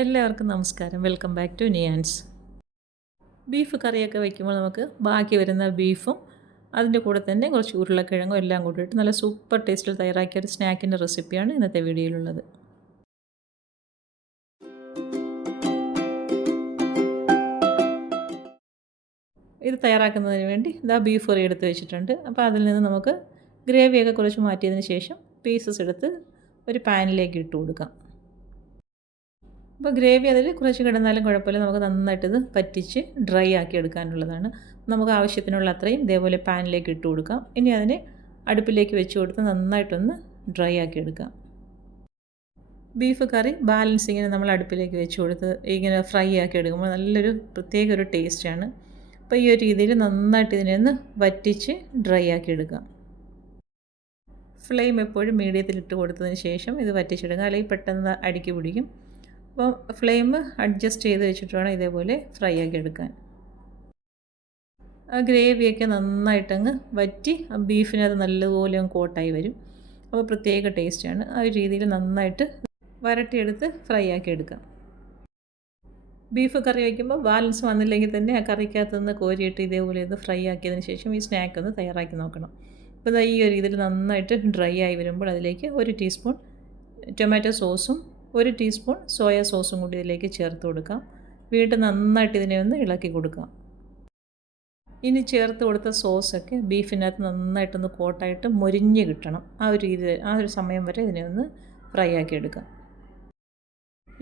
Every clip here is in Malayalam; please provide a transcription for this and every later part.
എല്ലാവർക്കും നമസ്കാരം. Welcome back to Niyans. Beef കറിയൊക്കെ വയ്ക്കുമ്പോൾ നമുക്ക് ബാക്കി വരുന്ന ബീഫും അതിൻ്റെ കൂടെ തന്നെ കുറച്ച് ഉരുളക്കിഴങ്ങും എല്ലാം കൂട്ടിയിട്ട് നല്ല സൂപ്പർ ടേസ്റ്റിൽ തയ്യാറാക്കിയ ഒരു സ്നാക്കിൻ്റെ റെസിപ്പിയാണ് ഇന്നത്തെ വീഡിയോയിലുള്ളത്. ഇത് തയ്യാറാക്കുന്നതിന് വേണ്ടി ബീഫ് കറി എടുത്ത് വെച്ചിട്ടുണ്ട്. അപ്പോൾ അതിൽ നിന്ന് നമുക്ക് ഗ്രേവിയൊക്കെ കുറച്ച് മാറ്റിയതിന് ശേഷം പീസസ് എടുത്ത് ഒരു പാനിലേക്ക് ഇട്ട് കൊടുക്കാം. അപ്പോൾ ഗ്രേവി അതിൽ കുറച്ച് കിടന്നാലും കുഴപ്പമില്ല, നമുക്ക് നന്നായിട്ടിത് പറ്റിച്ച് ഡ്രൈ ആക്കി എടുക്കാനുള്ളതാണ്. നമുക്ക് ആവശ്യത്തിനുള്ള അത്രയും ഇതേപോലെ പാനിലേക്ക് ഇട്ട് കൊടുക്കാം. ഇനി അതിനെ അടുപ്പിലേക്ക് വെച്ച് കൊടുത്ത് നന്നായിട്ടൊന്ന് ഡ്രൈ ആക്കി എടുക്കാം. ബീഫ് കറി ബാലൻസിങ്ങിന് നമ്മൾ അടുപ്പിലേക്ക് വെച്ച് കൊടുത്ത് ഇങ്ങനെ ഫ്രൈ ആക്കി എടുക്കുമ്പോൾ നല്ലൊരു പ്രത്യേക ഒരു ടേസ്റ്റാണ്. അപ്പോൾ ഈ ഒരു രീതിയിൽ നന്നായിട്ട് ഇതിനെ ഒന്ന് വറ്റിച്ച് ഡ്രൈ ആക്കി എടുക്കാം. ഫ്ലെയിം എപ്പോഴും മീഡിയത്തിലിട്ട് കൊടുത്തതിന് ശേഷം ഇത് വറ്റിച്ചെടുക്കുക, അല്ലെങ്കിൽ പെട്ടെന്ന് അടിക്ക് പിടിക്കും. അപ്പോൾ ഫ്ലെയിം അഡ്ജസ്റ്റ് ചെയ്ത് വെച്ചിട്ട് വേണം ഇതേപോലെ ഫ്രൈ ആക്കി എടുക്കാൻ. ആ ഗ്രേവിയൊക്കെ നന്നായിട്ടങ്ങ് വറ്റി ബീഫിനത് നല്ലതുപോലെ അങ്ങ് കോട്ടായി വരും. അപ്പോൾ പ്രത്യേക ടേസ്റ്റാണ്. ആ ഒരു രീതിയിൽ നന്നായിട്ട് വരട്ടിയെടുത്ത് ഫ്രൈ ആക്കി എടുക്കാം. ബീഫ് കറി വയ്ക്കുമ്പോൾ ബാലൻസ് വന്നില്ലെങ്കിൽ തന്നെ ആ കറിക്കകത്ത് നിന്ന് കോരിയിട്ട് ഇതേപോലെ ഒന്ന് ഫ്രൈ ആക്കിയതിന് ശേഷം ഈ സ്നാക്ക് ഒന്ന് തയ്യാറാക്കി നോക്കണം. അപ്പോൾ ഈ ഒരു രീതിയിൽ നന്നായിട്ട് ഡ്രൈ ആയി വരുമ്പോൾ അതിലേക്ക് 1 ടീസ്പൂൺ ടൊമാറ്റോ സോസും 1 ടീസ്പൂൺ സോയ സോസും കൂടി ഇതിലേക്ക് ചേർത്ത് കൊടുക്കാം. വീണ്ടും നന്നായിട്ട് ഇതിനെ ഒന്ന് ഇളക്കി കൊടുക്കാം. ഇനി ചേർത്ത് കൊടുത്ത സോസൊക്കെ ബീഫിനകത്ത് നന്നായിട്ടൊന്ന് കോട്ടായിട്ട് മൊരിഞ്ഞ് കിട്ടണം. ആ ഒരു സമയം വരെ ഇതിനെ ഒന്ന് ഫ്രൈ ആക്കി എടുക്കാം.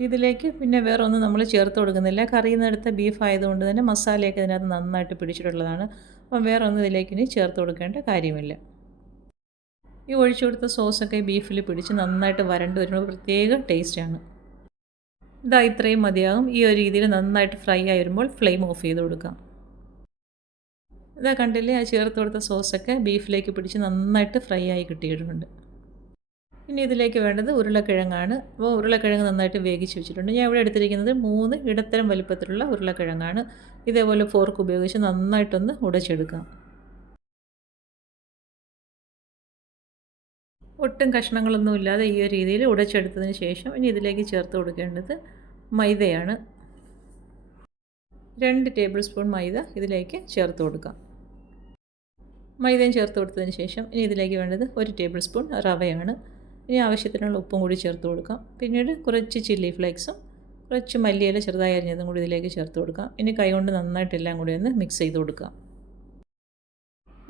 ഇതിലേക്ക് പിന്നെ വേറെ ഒന്നും നമ്മൾ ചേർത്ത് കൊടുക്കുന്നില്ല. കറിയിൽ നിന്ന് എടുത്ത ബീഫ് ആയതുകൊണ്ട് തന്നെ മസാലയൊക്കെ ഇതിനകത്ത് നന്നായിട്ട് പിടിച്ചിട്ടുള്ളതാണ്. അപ്പം വേറെ ഒന്നും ഇതിലേക്ക് ഇനി ചേർത്ത് കൊടുക്കേണ്ട കാര്യമില്ല. ഈ ഒഴിച്ചു കൊടുത്ത സോസൊക്കെ ബീഫിൽ പിടിച്ച് നന്നായിട്ട് വരണ്ട് വരുമ്പോൾ പ്രത്യേക ടേസ്റ്റാണ്. ഇത്രയും മതിയാകും. ഈ ഒരു രീതിയിൽ നന്നായിട്ട് ഫ്രൈ ആയി വരുമ്പോൾ ഫ്ലെയിം ഓഫ് ചെയ്ത് കൊടുക്കാം. കണ്ടില്ലേ, ആ ചേർത്ത് കൊടുത്ത സോസൊക്കെ ബീഫിലേക്ക് പിടിച്ച് നന്നായിട്ട് ഫ്രൈ ആയി കിട്ടിയിട്ടുണ്ട്. ഇനി ഇതിലേക്ക് വേണ്ടത് ഉരുളക്കിഴങ്ങാണ്. അപ്പോൾ ഉരുളക്കിഴങ്ങ് നന്നായിട്ട് വേവിച്ച് വെച്ചിട്ടുണ്ട്. ഞാൻ ഇവിടെ എടുത്തിരിക്കുന്നത് 3 ഇടത്തരം വലിപ്പത്തിലുള്ള ഉരുളക്കിഴങ്ങാണ്. ഇതേപോലെ ഫോർക്ക് ഉപയോഗിച്ച് നന്നായിട്ടൊന്ന് ഉടച്ചെടുക്കാം. ഒട്ടും കഷ്ണങ്ങളൊന്നും ഇല്ലാതെ ഈ ഒരു രീതിയിൽ ഉടച്ചെടുത്തതിന് ശേഷം ഇനി ഇതിലേക്ക് ചേർത്ത് കൊടുക്കേണ്ടത് മൈദയാണ്. 2 ടേബിൾ സ്പൂൺ മൈദ ഇതിലേക്ക് ചേർത്ത് കൊടുക്കാം. മൈദയും ചേർത്ത് കൊടുത്തതിന് ശേഷം ഇനി ഇതിലേക്ക് വേണ്ടത് 1 ടേബിൾ സ്പൂൺ റവയാണ്. ഇനി ആവശ്യത്തിനുള്ള ഉപ്പും കൂടി ചേർത്ത് കൊടുക്കാം. പിന്നീട് കുറച്ച് ചില്ലി ഫ്ലേക്സും കുറച്ച് മല്ലിയില ചെറുതായി അരിഞ്ഞതും കൂടി ഇതിലേക്ക് ചേർത്ത് കൊടുക്കാം. ഇനി കൈകൊണ്ട് നന്നായിട്ട് എല്ലാം കൂടി ഒന്ന് മിക്സ് ചെയ്ത് കൊടുക്കാം.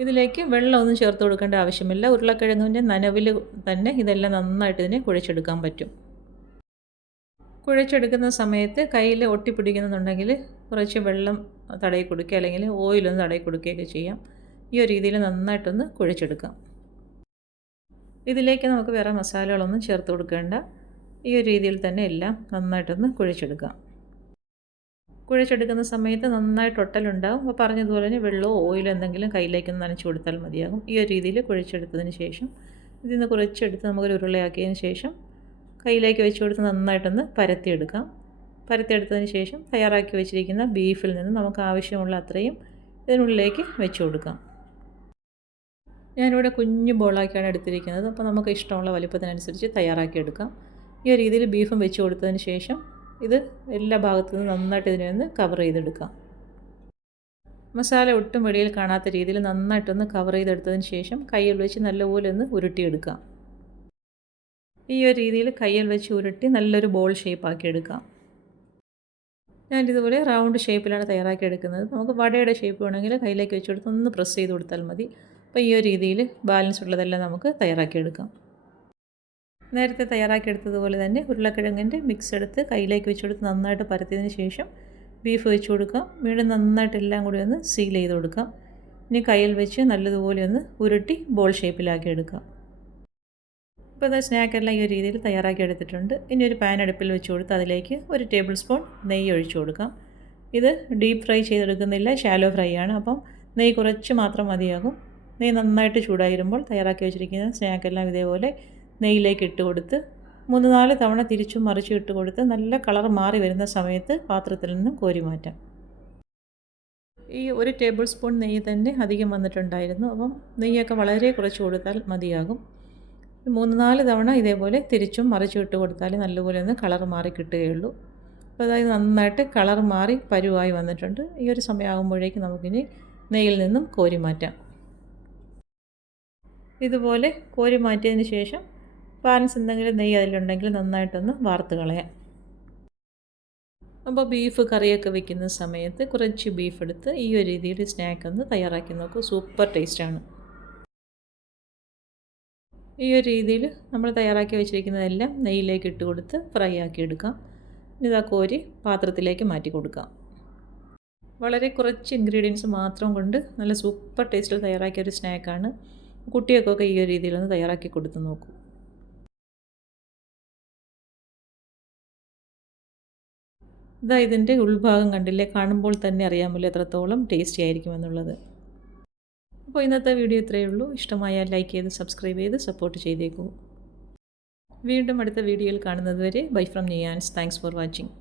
ഇതിലേക്ക് വെള്ളമൊന്നും ചേർത്ത് കൊടുക്കേണ്ട ആവശ്യമില്ല. ഉരുളക്കിഴങ്ങിൻ്റെ നനവിൽ തന്നെ ഇതെല്ലാം നന്നായിട്ട് ഇതിനെ കുഴച്ചെടുക്കാൻ പറ്റും. കുഴച്ചെടുക്കുന്ന സമയത്ത് കയ്യിൽ ഒട്ടിപ്പിടിക്കുന്നുണ്ടെങ്കിൽ കുറച്ച് വെള്ളം തടയി കൊടുക്കുക, അല്ലെങ്കിൽ ഓയിലൊന്ന് തടയി കൊടുക്കുകയൊക്കെ ചെയ്യാം. ഈ ഒരു രീതിയിൽ നന്നായിട്ടൊന്ന് കുഴച്ചെടുക്കാം. ഇതിലേക്ക് നമുക്ക് വേറെ മസാലകളൊന്നും ചേർത്ത് കൊടുക്കേണ്ട. ഈ ഒരു രീതിയിൽ തന്നെ എല്ലാം നന്നായിട്ടൊന്ന് കുഴച്ചെടുക്കാം. കുഴച്ചെടുക്കുന്ന സമയത്ത് നന്നായിട്ട് ഒട്ടലുണ്ടാകും. അപ്പോൾ പറഞ്ഞതുപോലെ തന്നെ വെള്ളമോ ഓയിലോ എന്തെങ്കിലും കയ്യിലേക്കൊന്ന് നനച്ച് കൊടുത്താൽ മതിയാകും. ഈ ഒരു രീതിയിൽ കുഴച്ചെടുത്തതിന് ശേഷം ഇതിൽ നിന്ന് കുറച്ചെടുത്ത് നമുക്കൊരു ഉരുളയാക്കിയതിന് ശേഷം കയ്യിലേക്ക് വെച്ച് കൊടുത്ത് നന്നായിട്ടൊന്ന് പരത്തിയെടുക്കാം. പരത്തിയെടുത്തതിന് ശേഷം തയ്യാറാക്കി വെച്ചിരിക്കുന്ന ബീഫിൽ നിന്ന് നമുക്ക് ആവശ്യമുള്ള അത്രയും ഇതിനുള്ളിലേക്ക് വെച്ച് കൊടുക്കാം. ഞാനിവിടെ കുഞ്ഞു ബോളാക്കിയാണ് എടുത്തിരിക്കുന്നത്. അപ്പോൾ നമുക്ക് ഇഷ്ടമുള്ള വലിപ്പത്തിനനുസരിച്ച് തയ്യാറാക്കിയെടുക്കാം. ഈ ഒരു രീതിയിൽ ബീഫും വെച്ച് കൊടുത്തതിന് ശേഷം ഇത് എല്ലാ ഭാഗത്തു നിന്ന് നന്നായിട്ട് ഇതിനെ ഒന്ന് കവർ ചെയ്തെടുക്കാം. മസാല ഒട്ടും വെളിയിൽ കാണാത്ത രീതിയിൽ നന്നായിട്ടൊന്ന് കവർ ചെയ്തെടുത്തതിന് ശേഷം കയ്യിൽ വെച്ച് നല്ലപോലെ ഒന്ന് ഉരുട്ടിയെടുക്കാം. ഈ ഒരു രീതിയിൽ കയ്യിൽ വെച്ച് ഉരുട്ടി നല്ലൊരു ബോൾ ഷേപ്പാക്കി എടുക്കാം. ഞാനിതുപോലെ റൗണ്ട് ഷേപ്പിലാണ് തയ്യാറാക്കി എടുക്കുന്നത്. നമുക്ക് വടയുടെ ഷേപ്പ് വേണമെങ്കിൽ കയ്യിലേക്ക് വെച്ച് കൊടുത്ത് ഒന്ന് പ്രസ് ചെയ്ത് കൊടുത്താൽ മതി. അപ്പോൾ ഈ ഒരു രീതിയിൽ ബാലൻസ് ഉള്ളതെല്ലാം നമുക്ക് തയ്യാറാക്കിയെടുക്കാം. നേരത്തെ തയ്യാറാക്കിയെടുത്തതുപോലെ തന്നെ ഉരുളക്കിഴങ്ങിൻ്റെ മിക്സ് എടുത്ത് കയ്യിലേക്ക് വെച്ച് കൊടുത്ത് നന്നായിട്ട് പരത്തിയതിന് ശേഷം ബീഫ് വെച്ച് കൊടുക്കാം. വീണ്ടും നന്നായിട്ട് എല്ലാം കൂടി ഒന്ന് സീൽ ചെയ്ത് കൊടുക്കാം. ഇനി കയ്യിൽ വെച്ച് നല്ലതുപോലെ ഒന്ന് ഉരുട്ടി ബോൾ ഷേപ്പിലാക്കി എടുക്കാം. ഇപ്പോൾ അത് സ്നാക്കെല്ലാം ഈ ഒരു രീതിയിൽ തയ്യാറാക്കി എടുത്തിട്ടുണ്ട്. ഇനി ഒരു പാൻ അടുപ്പിൽ വെച്ച് കൊടുത്ത് അതിലേക്ക് 1 ടേബിൾ സ്പൂൺ നെയ്യ് ഒഴിച്ചു കൊടുക്കാം. ഇത് ഡീപ്പ് ഫ്രൈ ചെയ്തെടുക്കുന്നില്ല, ഷാലോ ഫ്രൈ ആണ്. അപ്പം നെയ്യ് കുറച്ച് മാത്രം മതിയാകും. നെയ്യ് നന്നായിട്ട് ചൂടായി വരുമ്പോൾ തയ്യാറാക്കി വെച്ചിരിക്കുന്ന സ്നാക്കെല്ലാം ഇതേപോലെ നെയ്യിലേക്ക് ഇട്ട് കൊടുത്ത് 3-4 തവണ തിരിച്ചും മറിച്ചും ഇട്ട് കൊടുത്ത് നല്ല കളർ മാറി വരുന്ന സമയത്ത് പാത്രത്തിൽ നിന്ന് കോരി മാറ്റാം. ഈ 1 ടേബിൾ സ്പൂൺ നെയ്യ് തന്നെ അധികം വന്നിട്ടുണ്ടായിരുന്നു. അപ്പം നെയ്യൊക്കെ വളരെ കുറച്ച് കൊടുത്താൽ മതിയാകും. 3-4 തവണ ഇതേപോലെ തിരിച്ചും മറിച്ചും ഇട്ട് കൊടുത്താൽ നല്ലപോലെ ഒന്ന് കളർ മാറി കിട്ടുകയുള്ളൂ. അപ്പോൾ അതായത് നന്നായിട്ട് കളർ മാറി പരുവായി വന്നിട്ടുണ്ട്. ഈ ഒരു സമയമാകുമ്പോഴേക്കും നമുക്കിനി നെയ്യിൽ നിന്നും കോരി മാറ്റാം. ഇതുപോലെ കോരി മാറ്റിയതിന് ശേഷം ബാലൻസ് എന്തെങ്കിലും നെയ്യ് അതിലുണ്ടെങ്കിൽ നന്നായിട്ടൊന്ന് വാർത്ത് കളയാം. അപ്പോൾ ബീഫ് കറിയൊക്കെ വെക്കുന്ന സമയത്ത് കുറച്ച് ബീഫ് എടുത്ത് ഈ ഒരു രീതിയിൽ സ്നാക്ക് ഒന്ന് തയ്യാറാക്കി നോക്കൂ. സൂപ്പർ ടേസ്റ്റാണ്. ഈ ഒരു രീതിയിൽ നമ്മൾ തയ്യാറാക്കി വെച്ചിരിക്കുന്നതെല്ലാം നെയ്യിലേക്ക് ഇട്ട് കൊടുത്ത് ഫ്രൈ ആക്കി എടുക്കാം. ഇതാ കോരി പാത്രത്തിലേക്ക് മാറ്റി കൊടുക്കാം. വളരെ കുറച്ച് ഇൻഗ്രീഡിയൻസ് മാത്രം കൊണ്ട് നല്ല സൂപ്പർ ടേസ്റ്റിൽ തയ്യാറാക്കിയ ഒരു സ്നാക്കാണ്. കുട്ടികൾക്കൊക്കെ ഈ ഒരു രീതിയിലൊന്ന് തയ്യാറാക്കി കൊടുത്ത് നോക്കൂ. ഇതാ ഇതിൻ്റെ ഉൾഭാഗം കണ്ടില്ലേ? കാണുമ്പോൾ തന്നെ അറിയാമല്ലോ എത്രത്തോളം ടേസ്റ്റി ആയിരിക്കുമെന്നുള്ളത്. അപ്പോൾ ഇന്നത്തെ വീഡിയോ ഇത്രയേ ഉള്ളൂ. ഇഷ്ടമായാൽ ലൈക്ക് ചെയ്ത് സബ്സ്ക്രൈബ് ചെയ്ത് സപ്പോർട്ട് ചെയ്തേക്കൂ. വീണ്ടും അടുത്ത വീഡിയോയിൽ കാണുന്നത് വരെ bye from Niyans. Thanks for watching.